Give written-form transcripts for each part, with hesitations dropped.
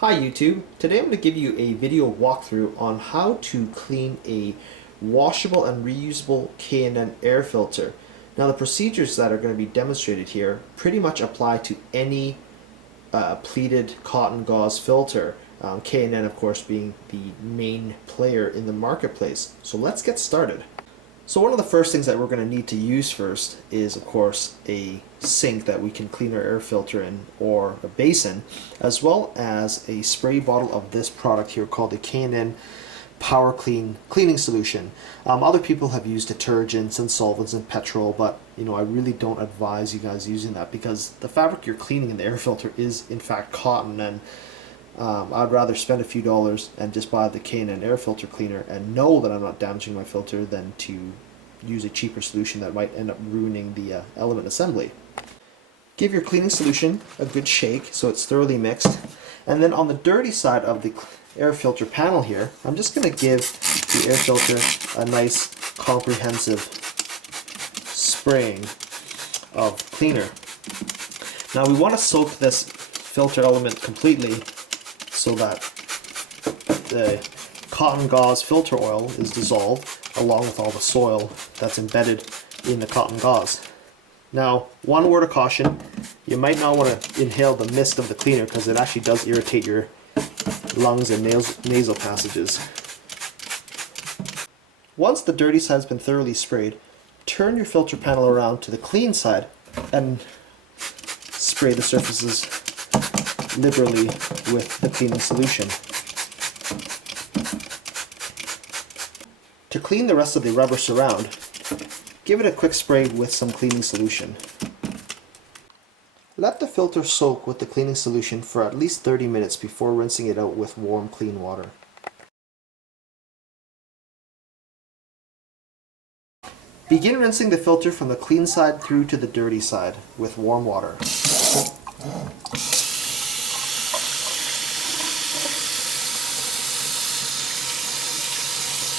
Hi YouTube, today I'm going to give you a video walkthrough on how to clean a washable and reusable K&N air filter. Now the procedures that are going to be demonstrated here pretty much apply to any pleated cotton gauze filter, K&N of course being the main player in the marketplace. So let's get started. So one of the first things that we're going to need to use first is, of course, a sink that we can clean our air filter in, or a basin, as well as a spray bottle of this product here called the K&N Power Clean cleaning solution. Other people have used detergents and solvents and petrol, but I really don't advise you guys using that because the fabric you're cleaning in the air filter is in fact cotton, and I'd rather spend a few dollars and just buy the K&N air filter cleaner and know that I'm not damaging my filter than to use a cheaper solution that might end up ruining the element assembly. Give your cleaning solution a good shake so it's thoroughly mixed, and then on the dirty side of the air filter panel here, I'm just going to give the air filter a nice comprehensive spraying of cleaner. Now we want to soak this filter element completely so that the cotton gauze filter oil is dissolved along with all the soil that's embedded in the cotton gauze. Now, one word of caution, you might not want to inhale the mist of the cleaner because it actually does irritate your lungs and nasal passages. Once the dirty side has been thoroughly sprayed, turn your filter panel around to the clean side and spray the surfaces liberally with the cleaning solution. To clean the rest of the rubber surround, give it a quick spray with some cleaning solution. Let the filter soak with the cleaning solution for at least 30 minutes before rinsing it out with warm, clean water. Begin rinsing the filter from the clean side through to the dirty side with warm water.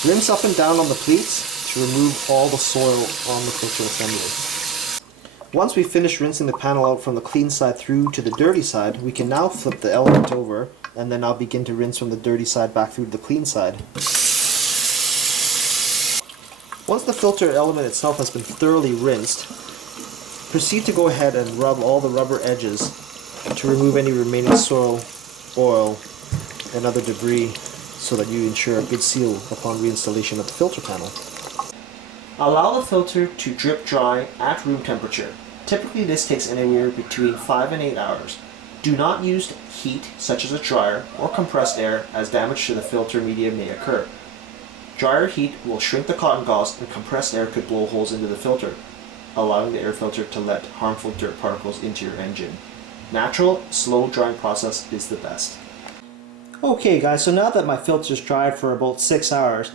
Rinse up and down on the pleats to remove all the soil on the filter assembly. Once we finish rinsing the panel out from the clean side through to the dirty side, we can now flip the element over, and then I'll begin to rinse from the dirty side back through to the clean side. Once the filter element itself has been thoroughly rinsed, proceed to go ahead and rub all the rubber edges to remove any remaining soil, oil, and other debris so that you ensure a good seal upon reinstallation of the filter panel. Allow the filter to drip dry at room temperature. Typically this takes anywhere between 5 and 8 hours. Do not use heat such as a dryer or compressed air, as damage to the filter media may occur. Dryer heat will shrink the cotton gauze, and compressed air could blow holes into the filter, allowing the air filter to let harmful dirt particles into your engine. Natural, slow drying process is the best. Okay guys, so now that my filter's dried for about 6 hours,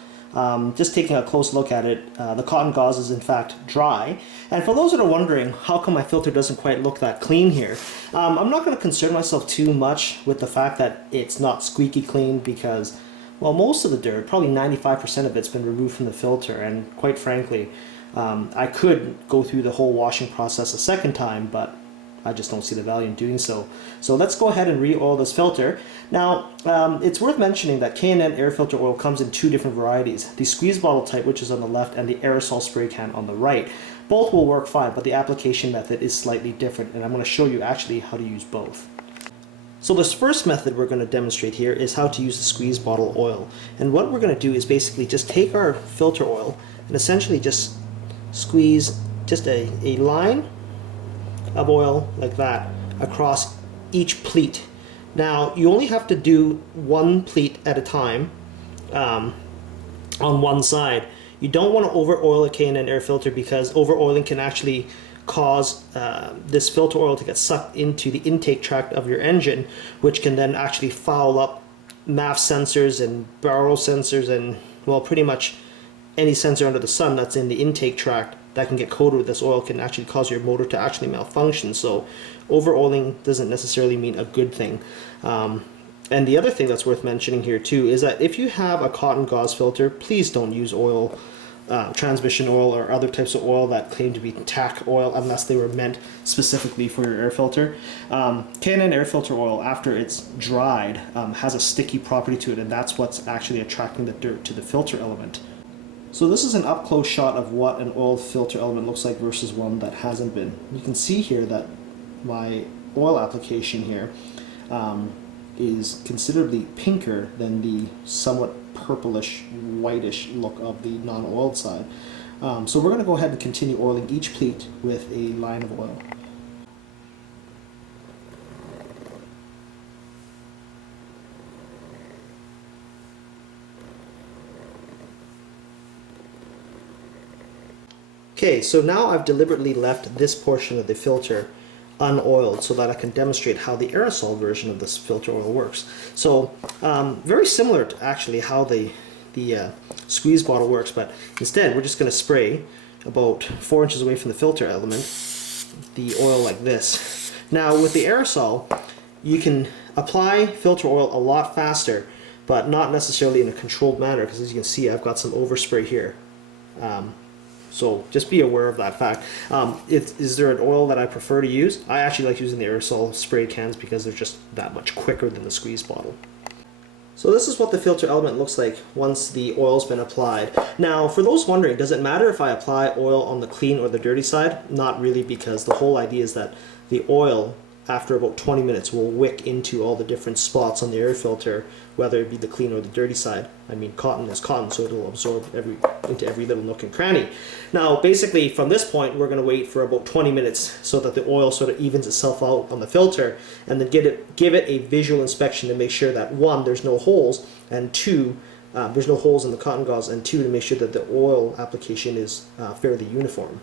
just taking a close look at it, the cotton gauze is in fact dry. And for those that are wondering how come my filter doesn't quite look that clean here, I'm not going to concern myself too much with the fact that it's not squeaky clean because, well, most of the dirt, probably 95% of it's been removed from the filter, and quite frankly, I could go through the whole washing process a second time, but I just don't see the value in doing so. So let's go ahead and re-oil this filter. Now, it's worth mentioning that K&N air filter oil comes in two different varieties. The squeeze bottle type, which is on the left, and the aerosol spray can on the right. Both will work fine, but the application method is slightly different, and I'm going to show you actually how to use both. So this first method we're going to demonstrate here is how to use the squeeze bottle oil. And what we're going to do is basically just take our filter oil and essentially just squeeze just a line of oil like that across each pleat. Now you only have to do one pleat at a time on one side. You don't want to over oil a K&N air filter because over oiling can actually cause this filter oil to get sucked into the intake tract of your engine, which can then actually foul up MAF sensors and barrel sensors and, well, pretty much any sensor under the sun that's in the intake tract that can get coated with this oil can actually cause your motor to actually malfunction. So over oiling doesn't necessarily mean a good thing. And the other thing that's worth mentioning here too is that if you have a cotton gauze filter, please don't use oil transmission oil or other types of oil that claim to be tack oil unless they were meant specifically for your air filter. K&N air filter oil, after it's dried, has a sticky property to it, and that's what's actually attracting the dirt to the filter element. So this is an up-close shot of what an oil filter element looks like versus one that hasn't been. You can see here that my oil application here is considerably pinker than the somewhat purplish, whitish look of the non-oiled side. So we're going to go ahead and continue oiling each pleat with a line of oil. Okay, so now I've deliberately left this portion of the filter unoiled so that I can demonstrate how the aerosol version of this filter oil works. So very similar to actually how the squeeze bottle works, but instead we're just going to spray about 4 inches away from the filter element the oil like this. Now with the aerosol, you can apply filter oil a lot faster, but not necessarily in a controlled manner, because as you can see I've got some overspray here. So just be aware of that fact. Is there an oil that I prefer to use? I actually like using the aerosol spray cans because they're just that much quicker than the squeeze bottle. So this is what the filter element looks like once the oil's been applied. Now for those wondering, does it matter if I apply oil on the clean or the dirty side? Not really, because the whole idea is that the oil after about 20 minutes will wick into all the different spots on the air filter, whether it be the clean or the dirty side. I mean, cotton is cotton, so it'll absorb into every little nook and cranny. Now basically from this point we're going to wait for about 20 minutes so that the oil sort of evens itself out on the filter, and then give it a visual inspection to make sure that 1, there's no holes, and 2, there's no holes in the cotton gauze, and 2, to make sure that the oil application is fairly uniform.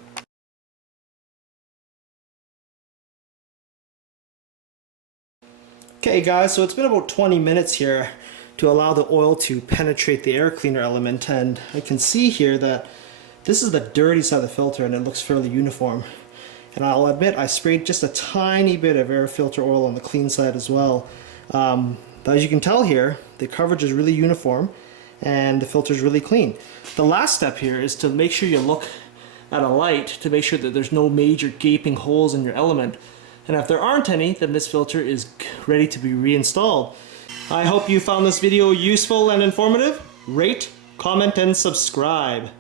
Okay guys, so it's been about 20 minutes here to allow the oil to penetrate the air cleaner element, and I can see here that this is the dirty side of the filter and it looks fairly uniform. And I'll admit I sprayed just a tiny bit of air filter oil on the clean side as well. But as you can tell here, the coverage is really uniform and the filter is really clean. The last step here is to make sure you look at a light to make sure that there's no major gaping holes in your element. And if there aren't any, then this filter is ready to be reinstalled. I hope you found this video useful and informative. Rate, comment, and subscribe.